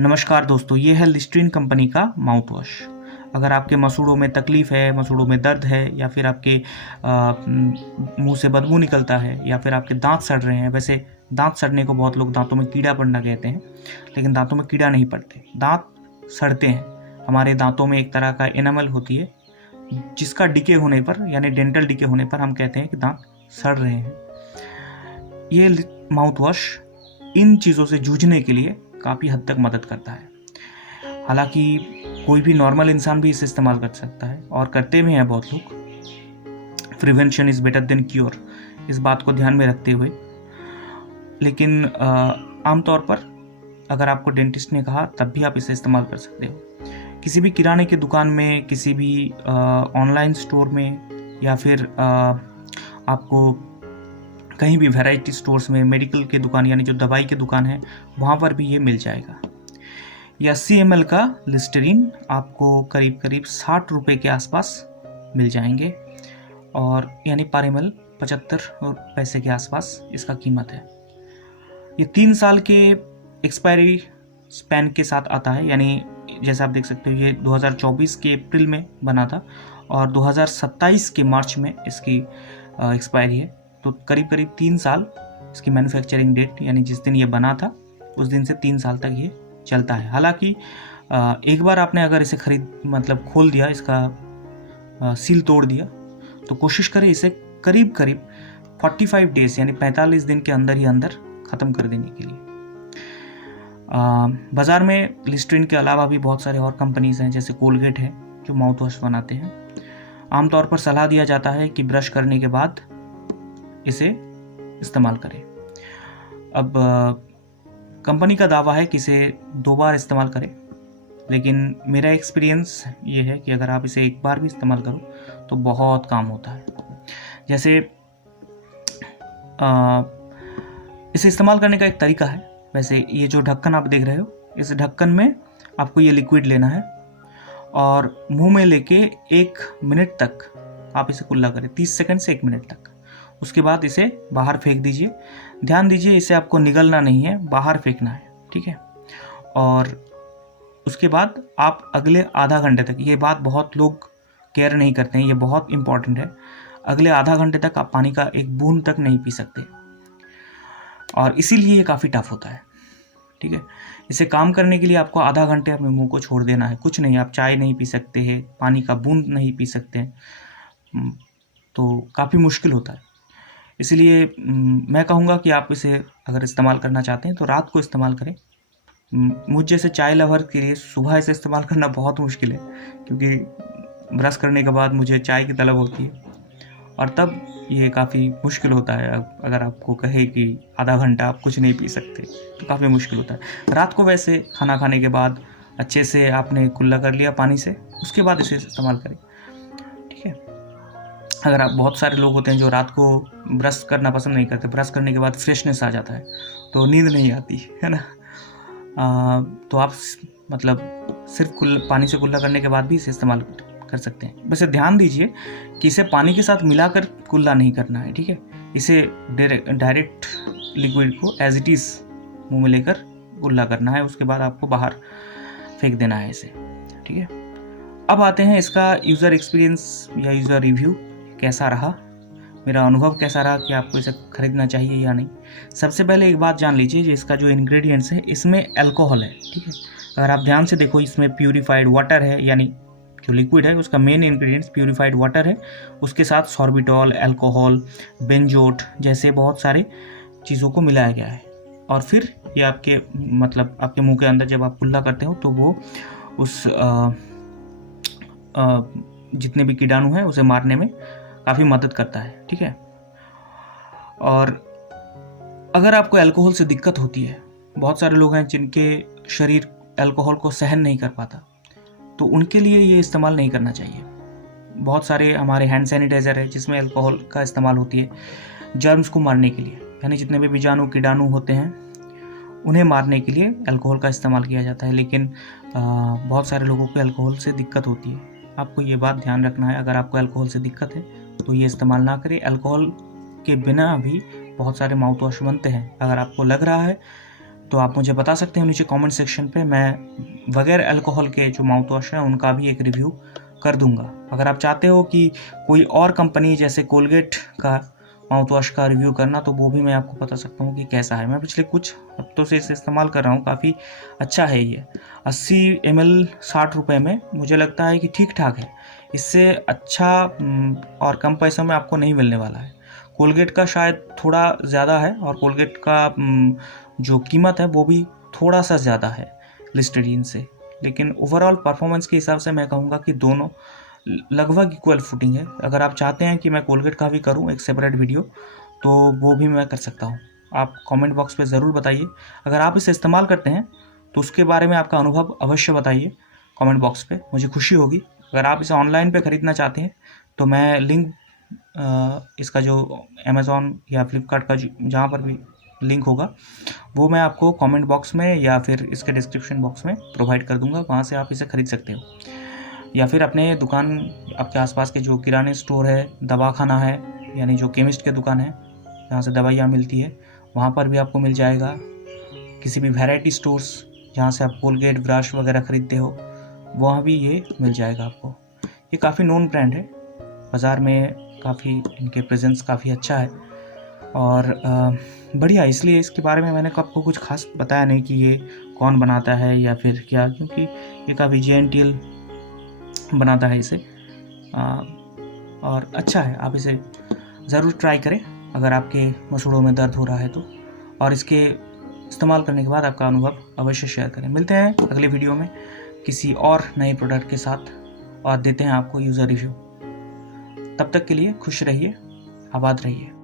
नमस्कार दोस्तों, ये है लिस्ट्रीन कंपनी का माउथ वॉश। अगर आपके मसूड़ों में तकलीफ़ है, मसूड़ों में दर्द है, या फिर आपके मुंह से बदबू निकलता है, या फिर आपके दांत सड़ रहे हैं। वैसे दांत सड़ने को बहुत लोग दांतों में कीड़ा पड़ना कहते हैं, लेकिन दांतों में कीड़ा नहीं पड़ते, दांत सड़ते हैं। हमारे दांतों में एक तरह का एनामल होती है, जिसका डिके होने पर, यानी डेंटल डिके होने पर हम कहते हैं कि दांत सड़ रहे हैं। ये माउथ वॉश इन चीज़ों से जूझने के लिए काफ़ी हद तक मदद करता है। हालांकि कोई भी नॉर्मल इंसान भी इसे इस्तेमाल कर सकता है, और करते भी हैं बहुत लोग। Prevention is better than cure, इस बात को ध्यान में रखते हुए। लेकिन आमतौर पर अगर आपको डेंटिस्ट ने कहा तब भी आप इसे इस्तेमाल कर सकते हो। किसी भी किराने की दुकान में, किसी भी ऑनलाइन स्टोर में, या फिर आपको कहीं भी वैरायटी स्टोर्स में, मेडिकल की दुकान यानी जो दवाई की दुकान है, वहाँ पर भी ये मिल जाएगा। यह 80 ml का लिस्टरीन आपको करीब करीब 60 रुपये के आसपास मिल जाएंगे, और यानी पर ml 75 पैसे के आसपास इसका कीमत है। ये 3 साल के एक्सपायरी स्पैन के साथ आता है, यानी जैसे आप देख सकते हो ये 2024 के अप्रैल में बना था और 2027 के मार्च में इसकी एक्सपायरी है। तो करीब करीब 3 साल इसकी मैन्युफैक्चरिंग डेट, यानी जिस दिन ये बना था उस दिन से 3 साल तक ये चलता है। हालांकि एक बार आपने अगर इसे खोल दिया, इसका सील तोड़ दिया, तो कोशिश करें इसे करीब करीब 45 डेज यानी 45 दिन के अंदर ही अंदर ख़त्म कर देने के लिए। बाज़ार में लिस्ट्रीन के अलावा भी बहुत सारे और कंपनीज़ हैं, जैसे कोलगेट है जो माउथ वॉश बनाते हैं। आमतौर पर सलाह दिया जाता है कि ब्रश करने के बाद इसे इस्तेमाल करें। अब कंपनी का दावा है कि इसे 2 बार इस्तेमाल करें, लेकिन मेरा एक्सपीरियंस ये है कि अगर आप इसे एक बार भी इस्तेमाल करो तो बहुत काम होता है। जैसे इसे इस्तेमाल करने का एक तरीका है। वैसे ये जो ढक्कन आप देख रहे हो, इस ढक्कन में आपको ये लिक्विड लेना है और मुंह में लेके 1 मिनट तक आप इसे कुल्ला करें, 30 सेकंड से 1 मिनट तक। उसके बाद इसे बाहर फेंक दीजिए। ध्यान दीजिए, इसे आपको निगलना नहीं है, बाहर फेंकना है, ठीक है। और उसके बाद आप अगले आधा घंटे तक, ये बात बहुत लोग केयर नहीं करते हैं, ये बहुत इंपॉर्टेंट है, अगले आधा घंटे तक आप पानी का एक बूंद तक नहीं पी सकते, और इसीलिए ये काफ़ी टफ होता है, ठीक है। इसे काम करने के लिए आपको आधा घंटे अपने मुंह को छोड़ देना है, कुछ नहीं। आप चाय नहीं पी सकते हैं, पानी का बूंद नहीं पी सकते हैं, तो काफ़ी मुश्किल होता है। इसलिए मैं कहूँगा कि आप इसे अगर इस्तेमाल करना चाहते हैं तो रात को इस्तेमाल करें। मुझ जैसे चाय लवर के लिए सुबह इसे इस्तेमाल करना बहुत मुश्किल है, क्योंकि ब्रश करने के बाद मुझे चाय की तलब होती है, और तब ये काफ़ी मुश्किल होता है। अगर आपको कहे कि आधा घंटा आप कुछ नहीं पी सकते तो काफ़ी मुश्किल होता है। रात को वैसे खाना खाने के बाद अच्छे से आपने कुल्ला कर लिया पानी से, उसके बाद इसे इस्तेमाल करें, ठीक है। अगर आप, बहुत सारे लोग होते हैं जो रात को ब्रश करना पसंद नहीं करते, ब्रश करने के बाद फ्रेशनेस आ जाता है तो नींद नहीं आती है ना। तो आप सिर्फ पानी से कुल्ला करने के बाद भी इसे इस्तेमाल कर सकते हैं। वैसे ध्यान दीजिए कि इसे पानी के साथ मिलाकर कुल्ला नहीं करना है, ठीक है। इसे डायरेक्ट लिक्विड को एज इट इज़ मुँह में लेकर कुल्ला करना है, उसके बाद आपको बाहर फेंक देना है इसे, ठीक है। अब आते हैं इसका यूज़र एक्सपीरियंस या यूज़र रिव्यू कैसा रहा, मेरा अनुभव कैसा रहा कि आपको इसे खरीदना चाहिए या नहीं। सबसे पहले एक बात जान लीजिए, जो इसका जो इंग्रेडिएंट्स है, इसमें अल्कोहल है, ठीक है। अगर आप ध्यान से देखो, इसमें प्यूरिफाइड वाटर है, यानी जो लिक्विड है उसका मेन इंग्रेडिएंट्स प्यूरिफाइड वाटर है। उसके साथ सॉर्बिटॉल, अल्कोहल, बेंजोट जैसे बहुत सारे चीज़ों को मिलाया गया है, और फिर ये आपके मुंह के अंदर जब आप कुल्ला करते हो तो वो उस जितने भी कीटाणु हैं उसे मारने में काफ़ी मदद करता है, ठीक है। और अगर आपको अल्कोहल से दिक्कत होती है, बहुत सारे लोग हैं जिनके शरीर अल्कोहल को सहन नहीं कर पाता, तो उनके लिए ये इस्तेमाल नहीं करना चाहिए। बहुत सारे हमारे हैंड सैनिटाइज़र है जिसमें अल्कोहल का इस्तेमाल होती है जर्म्स को मारने के लिए, यानी जितने भी बीजाणु कीटाणु होते हैं उन्हें मारने के लिए अल्कोहल का इस्तेमाल किया जाता है। लेकिन बहुत सारे लोगों को अल्कोहल से दिक्कत होती है, आपको ये बात ध्यान रखना है। अगर आपको अल्कोहल से दिक्कत है तो ये इस्तेमाल ना करें। अल्कोहल के बिना भी बहुत सारे माउथ वॉश बनते हैं। अगर आपको लग रहा है तो आप मुझे बता सकते हैं नीचे कमेंट सेक्शन पे। मैं बगैर अल्कोहल के जो माउथ वॉश हैं उनका भी एक रिव्यू कर दूंगा। अगर आप चाहते हो कि कोई और कंपनी जैसे कोलगेट का माउथ वॉश का रिव्यू करना, तो वो भी मैं आपको बता सकता हूँ कि कैसा है। मैं पिछले कुछ हफ्तों से इसे इस्तेमाल कर रहा हूँ, काफ़ी अच्छा है ये। 80 ml 60 रुपये में मुझे लगता है कि ठीक ठाक है। इससे अच्छा और कम पैसों में आपको नहीं मिलने वाला है। कोलगेट का शायद थोड़ा ज़्यादा है, और कोलगेट का जो कीमत है वो भी थोड़ा सा ज़्यादा है लिस्टरीन से, लेकिन ओवरऑल परफॉर्मेंस के हिसाब से मैं कहूँगा कि दोनों लगभग इक्वल फुटिंग है। अगर आप चाहते हैं कि मैं कोलगेट का भी करूं एक सेपरेट वीडियो, तो वो भी मैं कर सकता हूं। आप कमेंट बॉक्स पे ज़रूर बताइए। अगर आप इसे इस्तेमाल करते हैं तो उसके बारे में आपका अनुभव अवश्य बताइए कमेंट बॉक्स पे, मुझे खुशी होगी। अगर आप इसे ऑनलाइन पे ख़रीदना चाहते हैं तो मैं लिंक इसका जो अमेज़ॉन या फ्लिपकार्ट का जहाँ पर भी लिंक होगा वो मैं आपको कमेंट बॉक्स में या फिर इसके डिस्क्रिप्शन बॉक्स में प्रोवाइड कर दूंगा। वहाँ से आप इसे ख़रीद सकते हो, या फिर अपने दुकान, आपके आसपास के जो किराने स्टोर है, दवाखाना है, यानी जो केमिस्ट के दुकान है जहाँ से दवाइयाँ मिलती है, वहाँ पर भी आपको मिल जाएगा। किसी भी वैरायटी स्टोर्स जहाँ से आप कोलगेट ब्रश वगैरह ख़रीदते हो, वहाँ भी ये मिल जाएगा आपको। ये काफ़ी नोन ब्रांड है बाज़ार में, काफ़ी इनके प्रेजेंस काफ़ी अच्छा है और बढ़िया। इसलिए इसके बारे में मैंने आपको कुछ खास बताया नहीं कि ये कौन बनाता है या फिर क्या, क्योंकि ये काफ़ी जेंटिल बनाता है इसे और अच्छा है। आप इसे ज़रूर ट्राई करें अगर आपके मसूड़ों में दर्द हो रहा है तो, और इसके इस्तेमाल करने के बाद आपका अनुभव अवश्य शेयर करें। मिलते हैं अगले वीडियो में किसी और नए प्रोडक्ट के साथ और देते हैं आपको यूज़र रिव्यू। तब तक के लिए खुश रहिए, आबाद रहिए।